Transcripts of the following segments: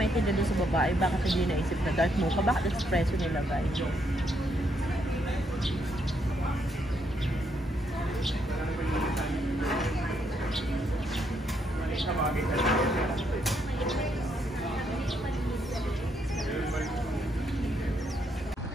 maintindihan doon sa babae, bakit hindi naisip na dark mocha, bakit espresso nilagay.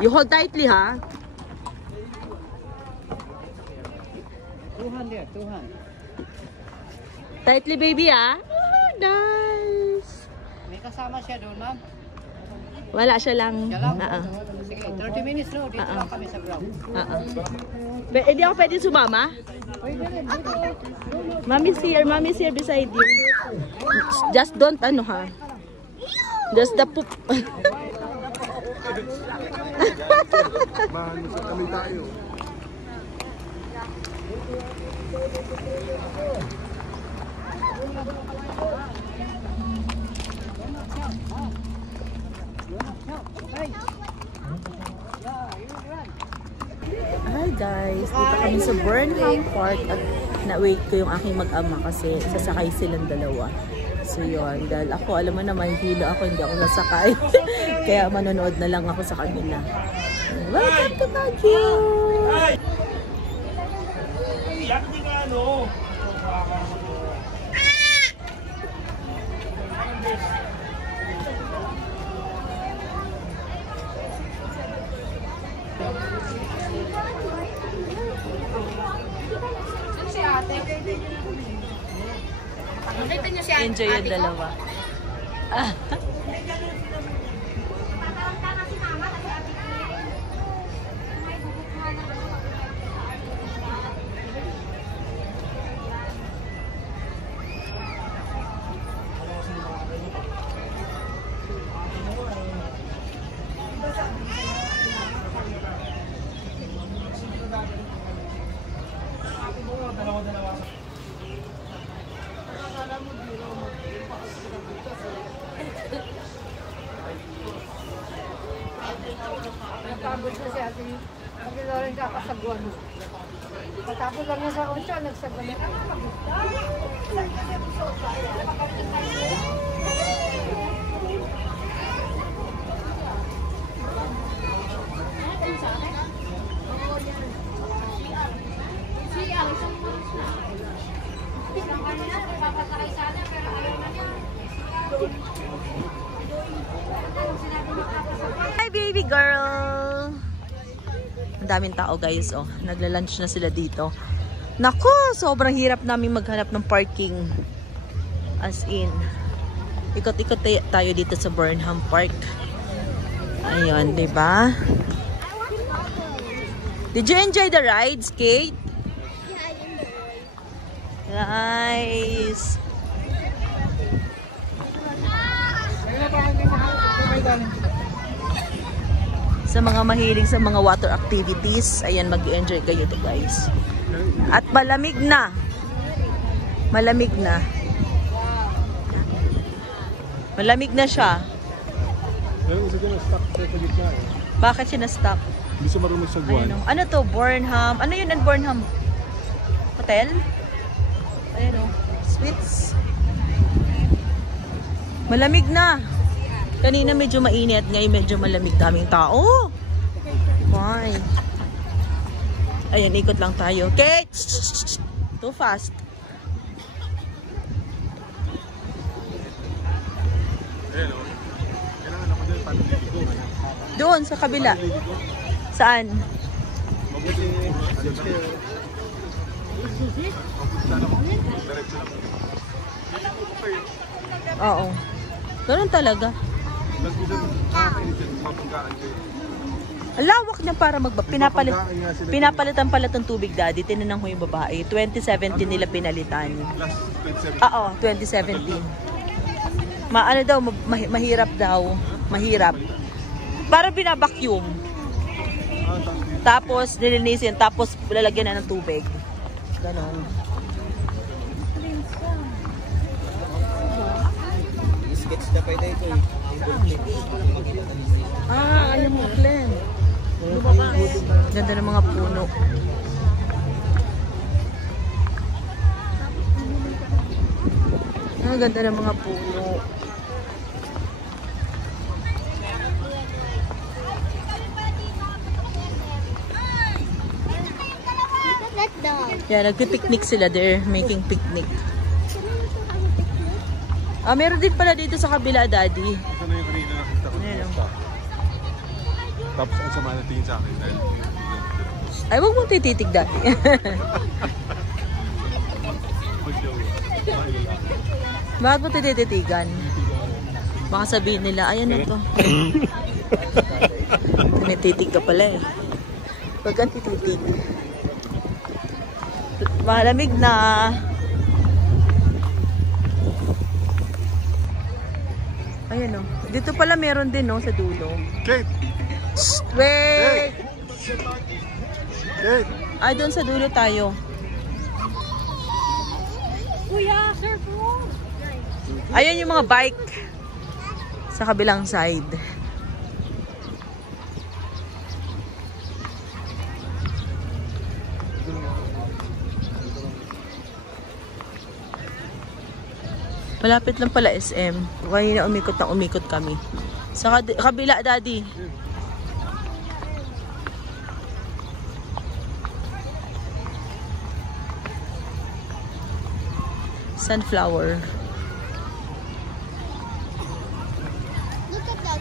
You hold tightly, ha? 200. Tightly, baby, ha? Oh, nice! May kasama siya doon, ma'am. Wala siya lang. Siya lang? Sige, 30 minutes, no? Dito lang kami sa ground. Hindi ako pwede sumama? Mommy's here beside you. Just don't, ano, ha? Just the poop. Kami tayo. Hi guys, dito kami sa Burnham Park at na-wait ko yung aking mag-ama kasi sasakay silang dalawa. So yun, dahil ako, alam mo naman, hilo ako, hindi ako nasakay. Kaya manonood na lang ako sa kanila. Welcome to Baguio! Enjoy yung dalawa. Nagpagod na si ate. Kasi rin kakasagwan. Patapos lang niya sa unsya, nagsagwan na. Hi baby girl! Ang daming tao guys, oh. Nagla-lunch na sila dito. Nako, sobrang hirap namin maghanap ng parking. As in, ikot-ikot tayo dito sa Burnham Park. Ayun, diba? Did you enjoy the rides, Kate? Nice! Sa mga mahilig sa mga water activities, ayan, mag-enjoy kayo to guys. At malamig na. Malamig na. Malamig na siya. Bakit siya na-stop? Hindi siya marunong sa buwan. Ano to? Burnham? Ano yun ang Burnham? Hotel? Ayan o. Sweets. Malamig na. Kanina medyo mainit, ngayon medyo malamig, daming tao. Why? Ayan, ikot lang tayo. Kate! Too fast. Ayan o. Kailangan ako dyan, panliligo. Doon, sa kabila. Saan? Mabuti. Oo. Ganun talaga. Ang lawak niya para pinapalitan pala ng tubig, daddy. Tinanong ko yung babae. 2017 nila pinalitan. Oo, 2017. Ano daw, mahirap daw. Mahirap. Para binabacuum. Tapos, nilinisin. Tapos, lalagyan na ng tubig. Ganon. Sketch na pa ito eh. Alam mo, Glenn. Ganda ng mga puno. Ganda ng mga puno. Yeah, nagpi-picnic sila there, making picnic. Ah, meron din pala dito sa kabila, Daddy. Ito na yung kanina nakita ko. Ayan, Tapos ang sama na tingin sa akin. Dahil ay, wag mong tititig, Daddy. Bakit mo tititigan? Baka sabihin nila, ayan na to. Natitig ka pala eh. Wag kang tititig. Malamig na. Ayan o. Dito pala meron din no, sa dulo. Kate! Wait! Kate! Ay, doon sa dulo tayo. Kuya, sir po. Ayan yung mga bike. Sa kabilang side. Malapit lang pala SM. Kanina umikot na umikot kami. Sa kabila, Daddy. Sunflower. Look at that.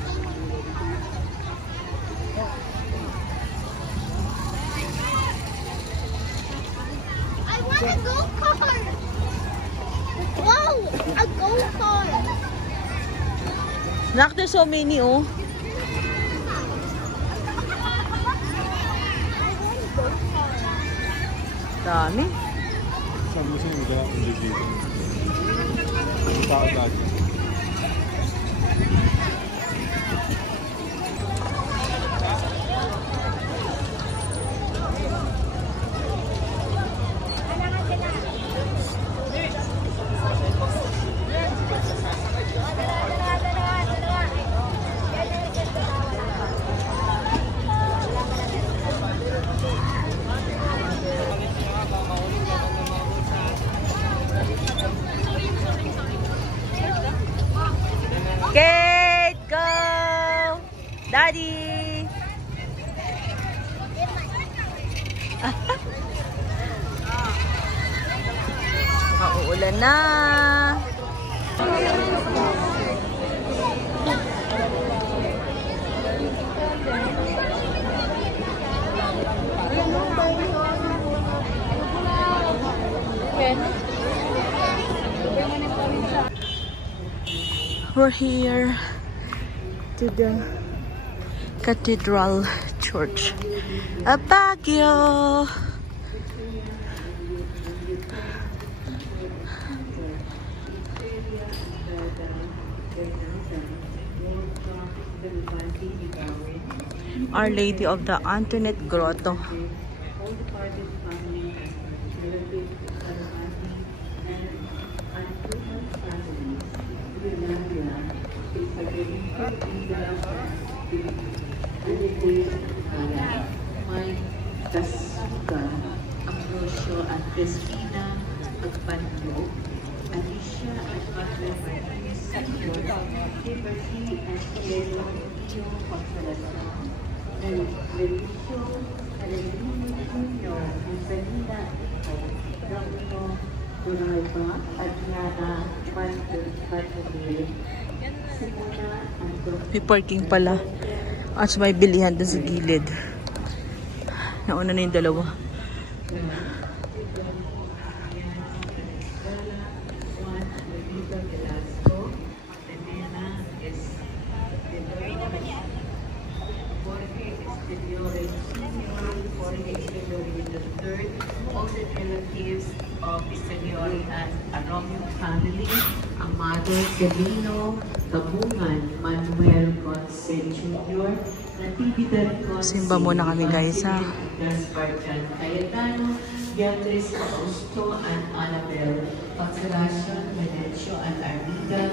I want a go-kart. Wow, a go-kart. Nak, there's so many, oh. Dami. Sabi mo sa'yo, wala akong dito. Ang tao dati. Kate, go! Daddy! Mauulan na. We're here to the Cathedral Church of Baguio. Our Lady of the Antoinette Grotto. Kasuga, Ambrosio at Cristina Agpanyo, Alicia at Butler Martinez Sr., Liberty at Diego Pio Consolacion, Relicio Adelino Jr., Angelina Ito, Domino Duraiba, Adriana Mantul, Simona Anton. May parking pala. At may bilihan doon sa gilid. Nauna na yung dalawa. All the relatives of Senori and Aromio family, Amado Celino, Tabungan, Manuel Conce Jr., Natividad Conce, Simba muna kami guys ha. Gaspar Jan Cayetano, Beatriz Augusto and Annabel, Consolacion, Medencio and Armida,